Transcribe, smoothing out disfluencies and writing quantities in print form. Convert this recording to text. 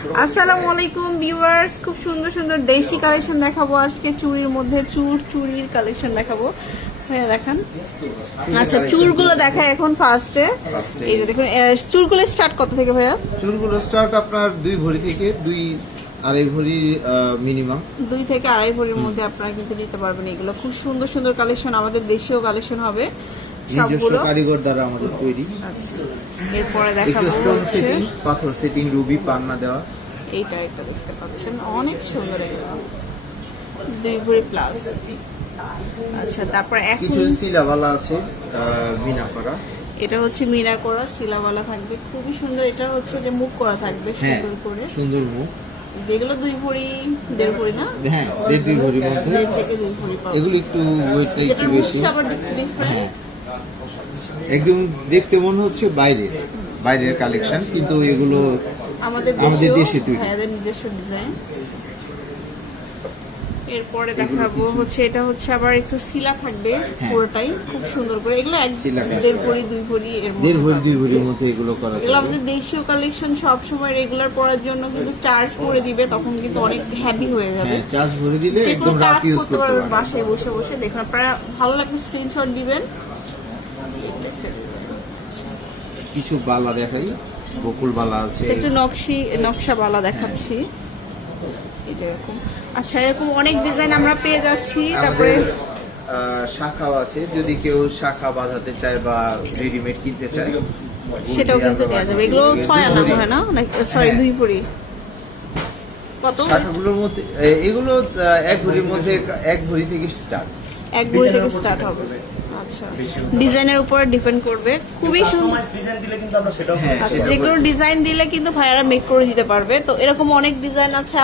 আসসালামু আলাইকুম ভিউয়ার্স, খুব সুন্দর সুন্দর দেশি কালেকশন দেখাবো আজকে। চুড়ির মধ্যে চুড়ির কালেকশন দেখাবো। ভাইয়া দেখান। আচ্ছা, চুড়গুলো দেখায় এখন ফার্স্টে। এই যে দেখুন, চুড়গুলো স্টার্ট কত থেকে ভাইয়া? চুলগুলো স্টার্ট আপনার 2 ভরি থেকে 2-2.5 ভরি মিনিমাম। 2 থেকে 2.5 ভরির মধ্যে আপনারা কিন্তু নিতে পারবেন। এগুলো খুব সুন্দর সুন্দর কালেকশন, আমাদের দেশীয় কালেকশন হবে নিজস্ব কারিগর দ্বারা আমাদের তৈরি। আচ্ছা, এরপরে দেখাবো হচ্ছে পাথর সেটিং, রুবি পান্না দেওয়া। এইটা একটা দেখতে পাচ্ছেন, অনেক সুন্দর এগুলো, 2 ভরি প্লাস। আচ্ছা, তারপরে এখন কিছু সিলাবালা আছে মিনা করা। এটা হচ্ছে মিনা করা সিলাওয়ালা থাকবে, খুবই সুন্দর। এটা হচ্ছে যে মুখ করা থাকবে সুন্দর করে, সুন্দর মুখ। যেগুলো 2 ভরি 1.5 ভরি না? হ্যাঁ, 1.5-2 ভরির মধ্যে। 1.5 থেকে 2 ভরি পাবো। এগুলো একটু ওয়েটটা একটু বেশি, আবার একটু ডিফারেন্ট। একদম দেখতে মনে হচ্ছে বাইরের কালেকশন, কিন্তু এগুলো আমাদের দেশে তৈরি। হ্যাঁ, এদের নিজস্ব ডিজাইন। এরপরে দেখাবো হচ্ছে এটা হচ্ছে আবার একটু সিলা থাকবে পুরোটাই খুব সুন্দর করে। এগুলো 1.5 ভরি 2 ভরি এর মধ্যে 1.5 ভরি 2 ভরির মধ্যে এগুলো করা এগুলো আমাদের দেশীয় কালেকশন। সব সময় রেগুলার পরার জন্য কিন্তু চার্জ করে দিবে, তখন কিন্তু অনেক হেভি হয়ে যাবে। হ্যাঁ, চার্জ ভরে দিলে একদম রাফ ইউজ করতে পারবেন। বাসায় বসে বসে দেখুন, আপনারা ভালো লাগবে স্ক্রিনশট দিবেন। কিছু বালা দেখাই, বকুল বালা আছে, একটু নকশা বালা দেখাচ্ছি। এটা এরকম। আচ্ছা, এরকম অনেক ডিজাইন আমরা পেয়ে যাচ্ছি। তারপরে শাখাও আছে, যদি কেউ শাখা বাঁধাতে চায় বা রেডিমেড কিনতে চায় সেটাও কিন্তু দেওয়া যাবে। এগুলো 6 আনা হয় না? সরি, 2 ভরি। কত? শাখাগুলোর মধ্যে এগুলো 1 ভরির মধ্যে 1 ভরি থেকে স্টার্ট। 1 ভরি থেকে স্টার্ট হবে। আচ্ছা, ডিজাইনের উপর ডিপেন্ড করবে। খুবই সুন্দর ডিজাইন দিলে কিন্তু আমরা সেটাও যেগুলো ডিজাইন দিলে কিন্তু ভাইয়ারা মেক করে দিতে পারবে। তো এরকম অনেক ডিজাইন আছে।